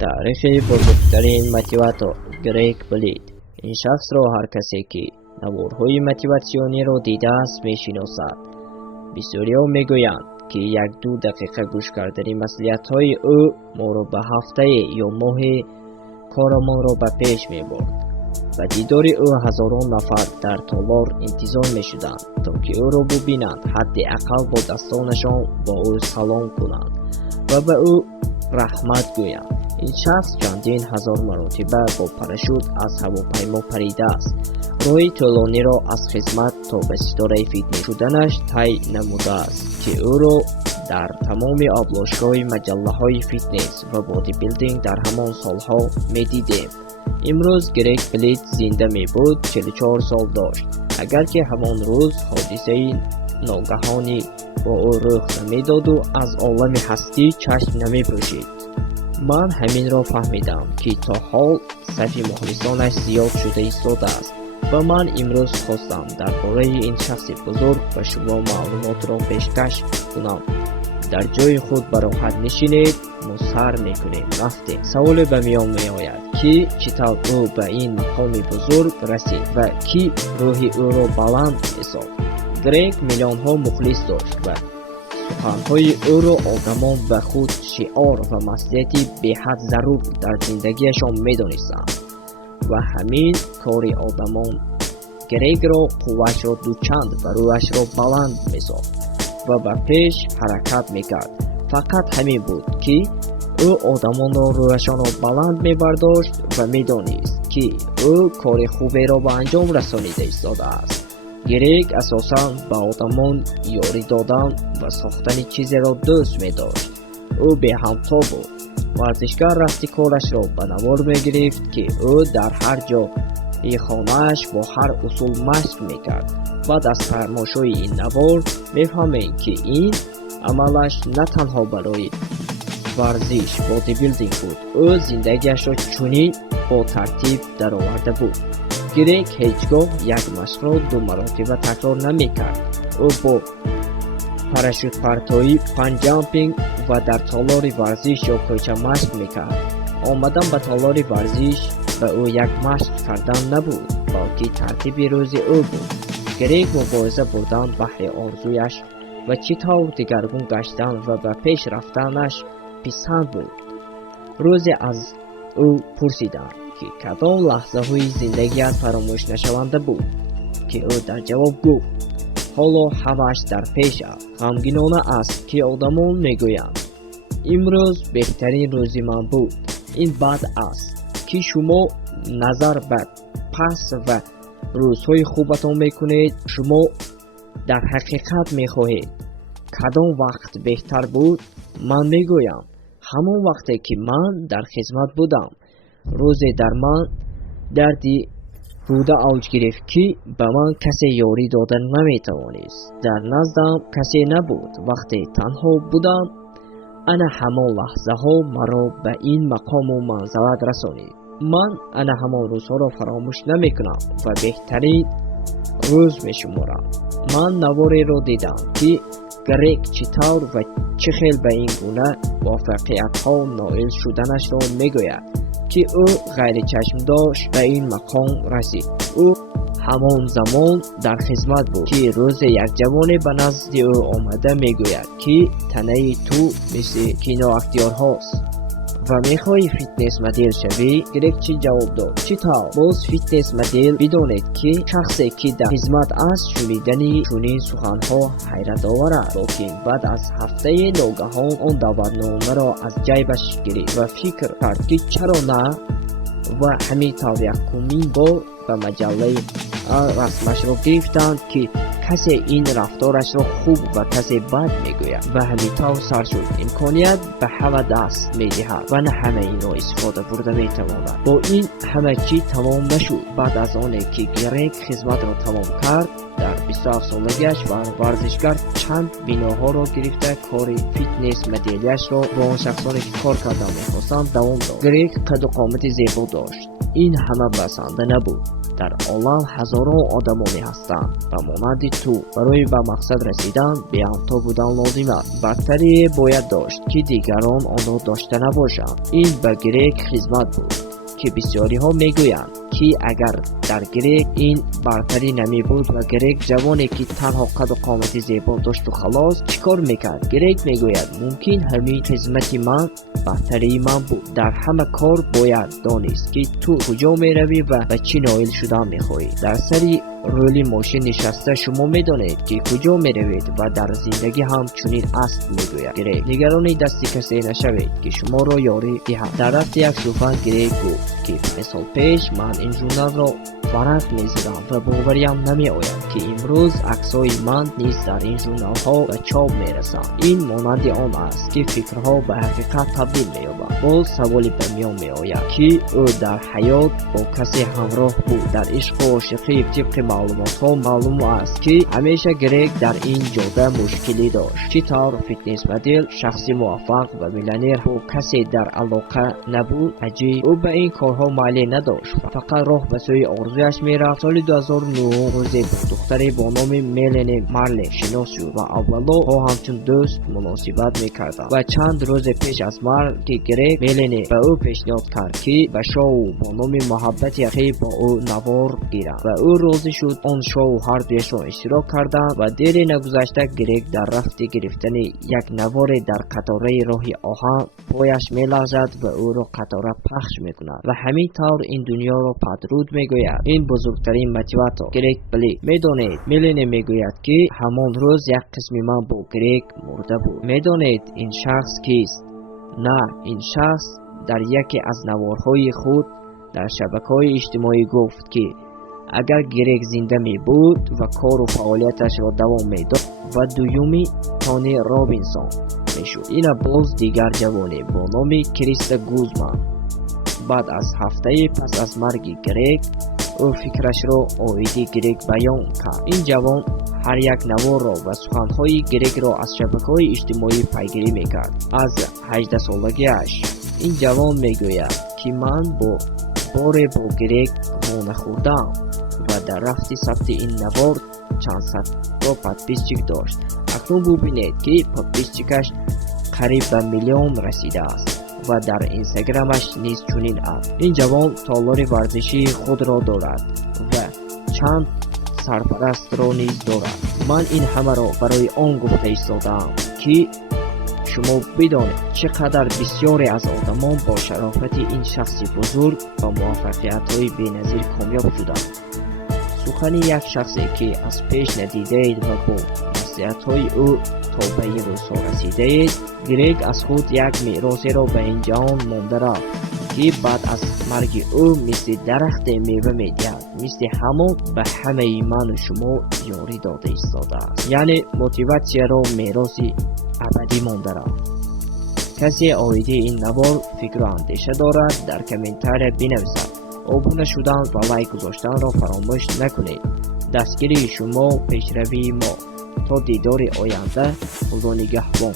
تاریخی بزرگترین موتیواتور گریگ بلید. این شخص را هر کسی که نوارهای موتیواسیونی را دیده است میشناسد. بسیاریا میگویند که 1-2 دقیقه گوش کردن مسئولیت‌های او ما را به هفته یا ماه کارمان را به پیش میبرد. و دیدار او هزاران نفر در تالار انتظار میشدند تا که او را ببینند، حداقل با دستانشان با او سلام کنند و به او رحمت گویند. این شخص چندین هزار مرتبه با پاراشوت از هواپیما پریده است. راه طولانی را از خدمت تا به ستاره فیتنس شدنش طی نموده است که او را در تمام ابلاشگاه مجله‌های فیتنس و بادی بیلدینگ در همان سالها می‌دیدیم. امروز گریگ بلید زنده می بود. 44 سال داشت. اگر که همان روز حادثه ناگهانی با او رخ نمیداد و از عالم هستی چشم نمی پوشید. من همین را فهمیدم که تا حال صف مخلصانش زیاد شده ایستاده است و من امروز خواستم درباره این شخص بزرگ و شما معلومات را پیشکش کنم. در جای خود به راحت نشینید. ما سر میکنیم رفتیم. سوال به میان میآید که چطور او به این مقام بزرگ رسید و کی روح او را بلند ساخت. گریگ میلیون ها مخلص داشت و سخنهای او را آدمان به خود شعار و مسئولیتی به‌حد ضرور در زندگیشان میدانستند و همین کار آدمان گریگ را قوتش را دوچند و روحش را بلند میساخت و به پیش حرکت میکرد. فقط همین بود که او آدمان را روحشان را بلند میبرداشت و میدانست که او کار خوبی را به انجام رسانیده ایستاده است. گریگ اساساً به آدمان یاری دادن و ساختن چیزی را دوست می‌داشت. او به همتا بود. ورزشگر رفتی کارش را به نوار می‌گرفت که او در هر جا خانه‌اش با هر اصول مشق می‌کرد. بعد از فرمایش‌های این نوار می‌فهمید که این عملش نه تنها برای ورزش بادی بیلدینگ بود. او زندگیش را چنین با ترتیب درآورده بود. گریگ هیچگاه یک مشق را 2 مرتبه تکرار نمی‌کرد. او با پاراشوت پرتایی، پنج جامپینگ و در تالار ورزش یا کوچه مشق می‌کرد. آمدن به تالار ورزش به او یک مشق کردن نبود، بلکه ترتیب روز او بود. گریگ مبارزه بردن بهر آرزویش و چطور دگرگون گشتن و به پیش رفتنش پسند بود. روزی از او پرسیدند که کدام لحظه های زندگیت فراموش نشونده بود که او در جواب گفت حالا همش در پیش است. غمگینانه است که آدمان میگویند امروز بهترین روز من بود. این بد است که شما نظر به پس و روزهای خوبتان میکنید. شما در حقیقت میخواهید کدام وقت بهتر بود؟ من میگویم همون وقتی که من در خدمت بودم. روزی در من دردی روده اوج گرفت که به من کسی یاری دادن نمیتوانست. در نزدم کسی نبود. وقتی تنها بودم انا همان لحظه ها مرا به این مقام و منزلت رسانید. من انا همان روزها را فراموش نمیکنم و بهترین روز میشمارم. من نواری را دیدم که گریگ چطور و چه خیل به این گونه موفقیت ها نائل شدنش را میگوید که او غیر چشم داشت به این مقام رسید. او همان زمان در خدمت بود که روز یک جوانی به نزد او آمده میگوید که تنه تو مثل کینو اختیار هاست و میخوای فیتنس مدل شوی. گریگ چی جواب داد؟ چطور؟ باز فیتنس مدل بدونید که شخصی که در خدمت است شنیدن چنین سخنها حیرت آور است. لیکن بعد از هفته ناگهان آن دعوتنامه را از جیبش گرفت و فکر کرد که چرا نه و همینطور یکمین بار به مجله رسمش را گرفتند که کسی این رفتارش را خوب و کسی بد میگوید و همینطور سر شد. امکانیت به همه دست میدهد و نه همه این را استفاده برده میتواند. با این همه چی تمام نشد. بعد از آنی که گریگ خدمت را تمام کرد در 27 سالگیش و ورزشگر چند بیناها را گرفته کار فیتنس مدلیش را با آن شخصانی که کار کردن میخواستند دوام داد. گریگ قد و قامت زیبا داشت. این همه بسنده نبود. در عالم هزاران آدمانی هستند و مانند تو برای به مقصد رسیدن بی همتا بودن لازم است. برتری باید داشت که دیگران آن را داشته نباشند. این به گریگ خدمت بود که بسیاری ها میگویند که اگر در گریگ این برتری نمی بود و گریگ جوانی که تنها قد و قامت زیبا داشت و خلاص چیکار میکرد؟ گریگ میگوید ممکن همین خدمت من برتری من بود. در همه کار باید دانست که تو کجا میروی و به چی نائل شدن میخواهی. در سری رولی ماشین نشسته شما میدانید که کجا میروید و در زندگی هم چنین است میگوید گریگ. نگران دستی کسی نشوید که شما را یاری دهد. در رفت یک سخن گریگ گفت که مثال پیش من این ژورنال را ورق میزدم و باوریم نمی آید که امروز عکسای من نیز در این ژورنال ها به چاپ میرسند. این مانند آن است که فکرها به حقیقت تبدیل مییابند. باز سوالی به میان میآید که او در حیات با کسی همراه بود. در عشق و عاشقی طبق معلومات ها معلوم است که همیشه گریگ در این جاده مشکلی داشت. چطور فیتنس مدل شخصی موفق و میلیونر با کسی در علاقه نبود؟ عجیب. او به این کارها میل نداشت، فقط راه به سوی آرزویش میرفت. سال 2009 روزی با دختری با نام میلین مارلی شناس شد و اولا ها همچون دوست مناسبت میکردند و چند روز پیش از مرگ گریگ میلین به او پیشنهاد کرد که به شو با نام محبت یخی با او نوار گیرند و او راضی شد. آن شو هر دویشان اشتراک کردند و دیری نگذشته گریگ در رفت گرفتن یک نوار در قطاره راه آهن پایش میلرزد و او را قطاره پخش میکند و همین طور این دنیا را پدرود میگوید. این بزرگترین موتیواتور گریگ بلید. میدانید میلین میگوید که همان روز یک قسم من با گریگ مرده بود. میدانید این شخص کیست؟ نه، این شخص در یکی از نوارهای خود در شبکه‌های اجتماعی گفت که اگر گریگ زنده می بود و کار و فعالیتش را دوام میداد و دومی تونی رابینسون میشد. این باز دیگر جوانی با نام کریست گوزمن. بعد از هفته پس از مرگ گریگ او فکرش را آیدی گریگ بیان کرد. این جوان هر یک نوار را و سخنهای گریگ را از شبکه‌های اجتماعی پیگیری میکرد. از 18 سالگیش این جوان میگوید که من با گریگ وانه خوردم و در رفت ثبت این نوار چند صد تا پادپیسچیک داشت. اکنون ببینید که پادپیسچیکش قریب به میلیون رسیده است و در اینستاگرامش نیز چنین است. این جوان تالار ورزشی خود را دارد و چند سرپرست را نیز دارد. من این همه را برای آن گفته ایستادم که شما بدانید چقدر بسیاری از آدمان با شرافت این شخص بزرگ و موفقیت‌های بی‌نظیر کامیاب شدند. سخن یک شخصی که از پیش ندیده اید و با نصیحت‌های او تا به این روزها رسیده اید. گریگ از خود یک میراثی را به این جهان مانده رفت که بعد از مرگ او مثل درخت میوه میدهد، مثل همان به همه من و شما یاری داده ایستاده است. یعنی موتیواسیون را میراثی ابدی مانده رفت. کسی آیده این نوار فکر و اندیشه دارد در کامنتار بنویسد. آبونه شدن و لایک گذاشتن را فراموش نکنید. دستگیری شما پیشروی ما. تا دیدار آینده، خدا نگهبان.